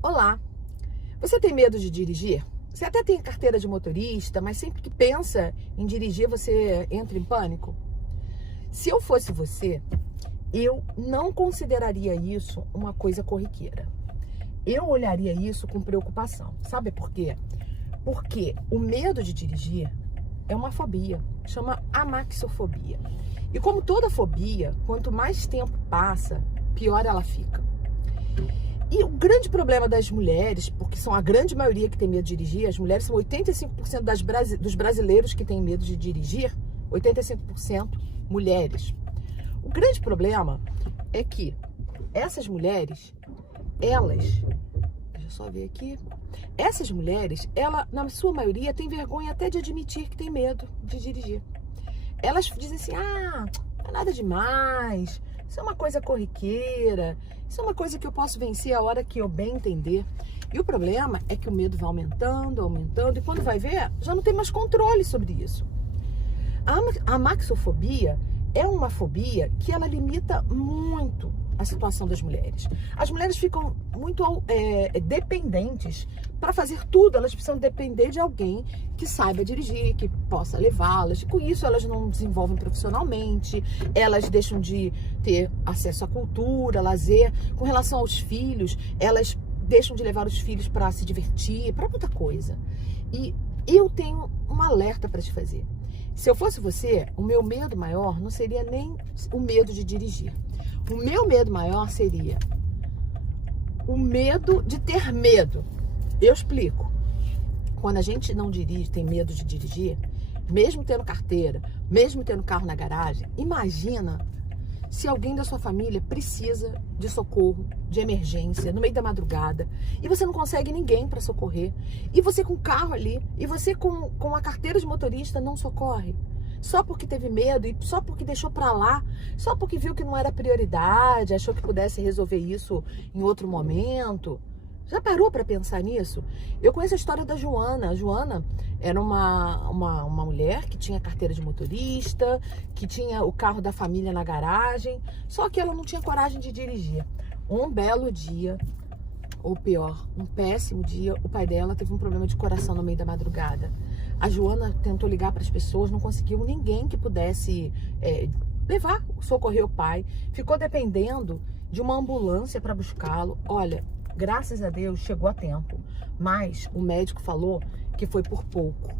Olá, você tem medo de dirigir? Você até tem carteira de motorista, mas sempre que pensa em dirigir, você entra em pânico? Se eu fosse você, eu não consideraria isso uma coisa corriqueira. Eu olharia isso com preocupação. Sabe por quê? Porque o medo de dirigir é uma fobia, chama amaxofobia. E como toda fobia, quanto mais tempo passa, pior ela fica. E o grande problema das mulheres, porque são a grande maioria que tem medo de dirigir, as mulheres são 85% dos brasileiros que têm medo de dirigir, 85% mulheres. O grande problema é que essas mulheres, deixa eu só ver aqui, essas mulheres, na sua maioria, têm vergonha até de admitir que tem medo de dirigir. Elas dizem assim, não é nada demais, isso é uma coisa corriqueira, isso é uma coisa que eu posso vencer a hora que eu bem entender. E o problema é que o medo vai aumentando, aumentando, e quando vai ver, já não tem mais controle sobre isso. A amaxofobia é uma fobia que ela limita muito a situação das mulheres. As mulheres ficam muito dependentes para fazer tudo. Elas precisam depender de alguém que saiba dirigir, que possa levá-las. Com isso, elas não desenvolvem profissionalmente, elas deixam de ter acesso à cultura, lazer. Com relação aos filhos, elas deixam de levar os filhos para se divertir, para muita coisa. E eu tenho um alerta para te fazer. Se eu fosse você, o meu medo maior não seria nem o medo de dirigir. O meu medo maior seria o medo de ter medo. Eu explico. Quando a gente não dirige, tem medo de dirigir, mesmo tendo carteira, mesmo tendo carro na garagem, imagina se alguém da sua família precisa de socorro, de emergência, no meio da madrugada, e você não consegue ninguém para socorrer, e você com o carro ali, e você com a carteira de motorista não socorre, só porque teve medo, e só porque deixou para lá, só porque viu que não era prioridade, achou que pudesse resolver isso em outro momento. Já parou para pensar nisso? Eu conheço a história da Joana. A Joana era uma mulher que tinha carteira de motorista, que tinha o carro da família na garagem, só que ela não tinha coragem de dirigir. Um belo dia, ou pior, um péssimo dia, o pai dela teve um problema de coração no meio da madrugada. A Joana tentou ligar para as pessoas, não conseguiu ninguém que pudesse levar, socorrer o pai. Ficou dependendo de uma ambulância para buscá-lo. Olha, graças a Deus chegou a tempo, mas o médico falou que foi por pouco.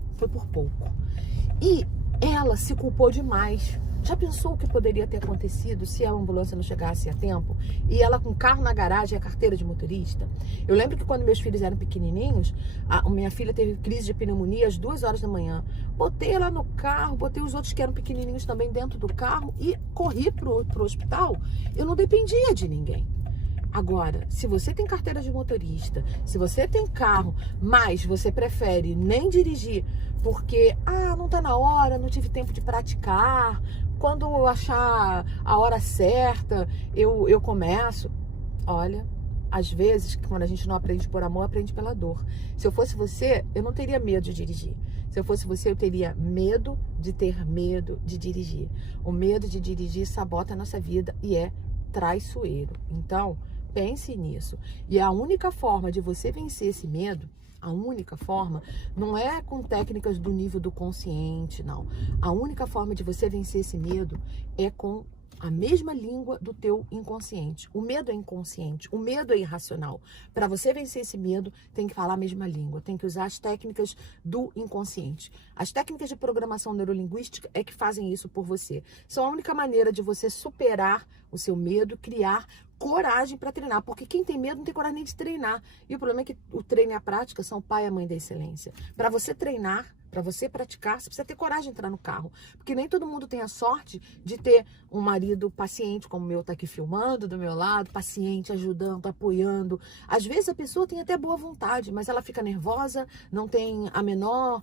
E ela se culpou demais. Já pensou o que poderia ter acontecido se a ambulância não chegasse a tempo? E ela com o carro na garagem e a carteira de motorista? Eu lembro que quando meus filhos eram pequenininhos, minha filha teve crise de pneumonia às 2 horas da manhã. Botei ela no carro, botei os outros que eram pequenininhos também dentro do carro e corri pro hospital. Eu não dependia de ninguém. Agora, se você tem carteira de motorista, se você tem carro, mas você prefere nem dirigir porque, não tá na hora, não tive tempo de praticar, quando eu achar a hora certa, eu começo. Olha, às vezes, quando a gente não aprende por amor, aprende pela dor. Se eu fosse você, eu não teria medo de dirigir. Se eu fosse você, eu teria medo de ter medo de dirigir. O medo de dirigir sabota a nossa vida e é traiçoeiro. Então, pense nisso. E a única forma de você vencer esse medo, a única forma, não é com técnicas do nível do consciente, não. A única forma de você vencer esse medo é com a mesma língua do teu inconsciente. O medo é inconsciente, o medo é irracional. Para você vencer esse medo, tem que falar a mesma língua, tem que usar as técnicas do inconsciente. As técnicas de programação neurolinguística é que fazem isso por você. São a única maneira de você superar o seu medo, criar coragem para treinar, porque quem tem medo não tem coragem nem de treinar. E o problema é que o treino e a prática são o pai e a mãe da excelência. Para você treinar, para você praticar, você precisa ter coragem de entrar no carro. Porque nem todo mundo tem a sorte de ter um marido paciente, como o meu tá aqui filmando do meu lado, paciente, ajudando, apoiando. Às vezes a pessoa tem até boa vontade, mas ela fica nervosa, não tem a menor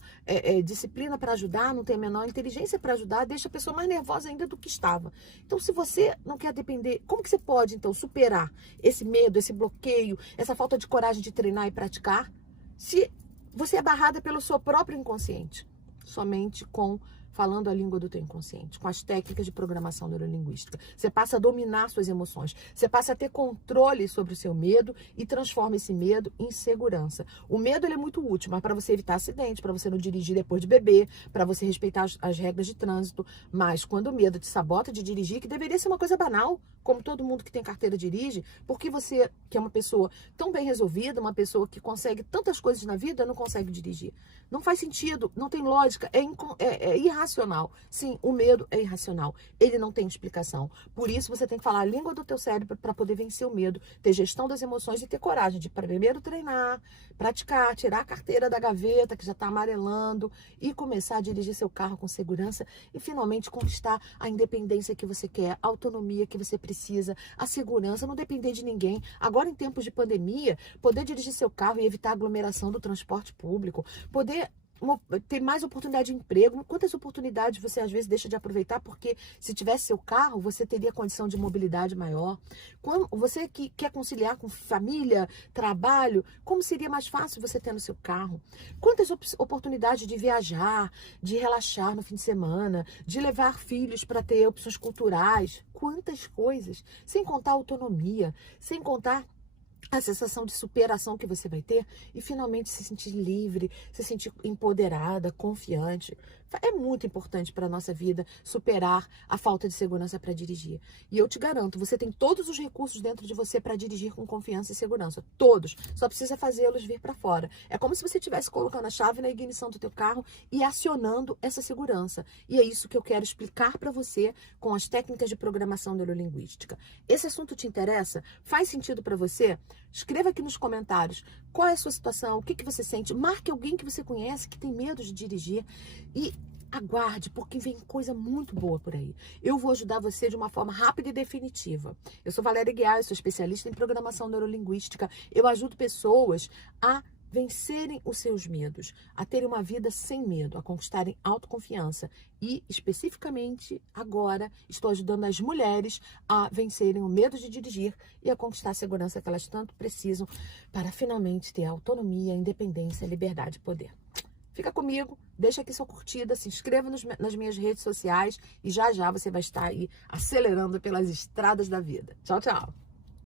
disciplina para ajudar, não tem a menor inteligência para ajudar, deixa a pessoa mais nervosa ainda do que estava. Então, se você não quer depender, como que você pode, então, superar esse medo, esse bloqueio, essa falta de coragem de treinar e praticar, se você é barrada pelo seu próprio inconsciente? Somente com falando a língua do teu inconsciente, com as técnicas de programação neurolinguística. Você passa a dominar suas emoções, você passa a ter controle sobre o seu medo e transforma esse medo em segurança. O medo, ele é muito útil, mas para você evitar acidente, para você não dirigir depois de beber, para você respeitar as regras de trânsito. Mas quando o medo te sabota de dirigir, que deveria ser uma coisa banal, como todo mundo que tem carteira dirige, porque você, que é uma pessoa tão bem resolvida, uma pessoa que consegue tantas coisas na vida, não consegue dirigir. Não faz sentido, não tem lógica, é irracional. Sim, o medo é irracional, ele não tem explicação. Por isso você tem que falar a língua do teu cérebro para poder vencer o medo, ter gestão das emoções e ter coragem de primeiro treinar, praticar, tirar a carteira da gaveta que já está amarelando e começar a dirigir seu carro com segurança e finalmente conquistar a independência que você quer, a autonomia que você precisa, a segurança, não depender de ninguém. Agora em tempos de pandemia, poder dirigir seu carro e evitar a aglomeração do transporte público, poder ter mais oportunidade de emprego. Quantas oportunidades você às vezes deixa de aproveitar porque se tivesse seu carro, você teria condição de mobilidade maior. Você que quer conciliar com família, trabalho, como seria mais fácil você ter no seu carro? Quantas oportunidades de viajar, de relaxar no fim de semana, de levar filhos para ter opções culturais, quantas coisas, sem contar a autonomia, sem contar a sensação de superação que você vai ter e finalmente se sentir livre, se sentir empoderada, confiante. É muito importante para a nossa vida superar a falta de segurança para dirigir. E eu te garanto, você tem todos os recursos dentro de você para dirigir com confiança e segurança. Todos. Só precisa fazê-los vir para fora. É como se você estivesse colocando a chave na ignição do teu carro e acionando essa segurança. E é isso que eu quero explicar para você com as técnicas de programação neurolinguística. Esse assunto te interessa? Faz sentido para você? Escreva aqui nos comentários qual é a sua situação, o que você sente. Marque alguém que você conhece que tem medo de dirigir e aguarde, porque vem coisa muito boa por aí. Eu vou ajudar você de uma forma rápida e definitiva. Eu sou Valéria Guiar, eu sou especialista em programação neurolinguística. Eu ajudo pessoas a vencerem os seus medos, a terem uma vida sem medo, a conquistarem autoconfiança. E, especificamente, agora, estou ajudando as mulheres a vencerem o medo de dirigir e a conquistar a segurança que elas tanto precisam para finalmente ter autonomia, independência, liberdade e poder. Fica comigo, deixa aqui sua curtida, se inscreva nas minhas redes sociais e já já você vai estar aí acelerando pelas estradas da vida. Tchau, tchau!